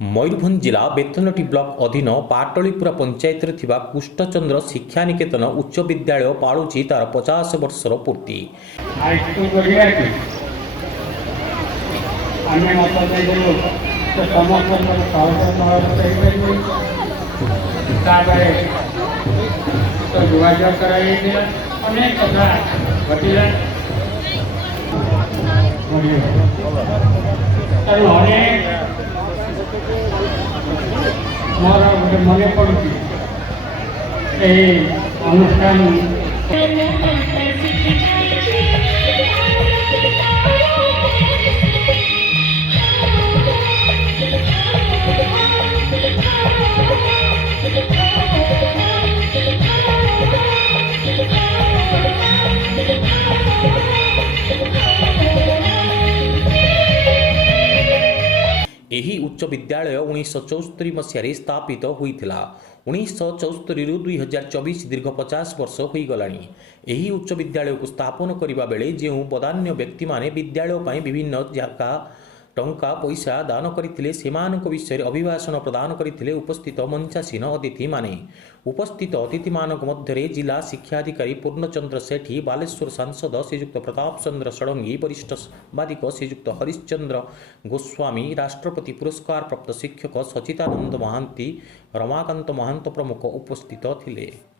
मयूरभंज जिला बेतनटी ब्लॉक अधीन पाटलीपुरा पंचायत कृष्णचंद्र शिक्षा निकेतन उच्च विद्यालय पालुची तार 50 वर्षर पूर्ति। मारा मन पड़ी अनुष्ठान यही उच्च विद्यालय 1974 मसीह स्थापित होता। 1974 रु 2024 दीर्घ 50 वर्ष हो गलानी। यही उच्च विद्यालय को स्थापन करने बेले जो बदान्य व्यक्ति माने विद्यालय पर विभिन्न जगह टंका पैसा दान करते विषय अभिभाषण प्रदान करते उपस्थित मंचासीन अतिथि माने। उपस्थित अतिथि मानक मध्य जिला शिक्षाधिकारी पूर्णचंद्र सेठी, बालेश्वर सांसद श्रीजुक्त प्रताप चंद्र षडंगी, वरिष्ठ सांबादिक श्रीजुक्त हरिश्चंद्र गोस्वामी, राष्ट्रपति पुरस्कार प्राप्त शिक्षक सचितानंद महांती, रमाकांत महांत प्रमुख उपस्थित थिले।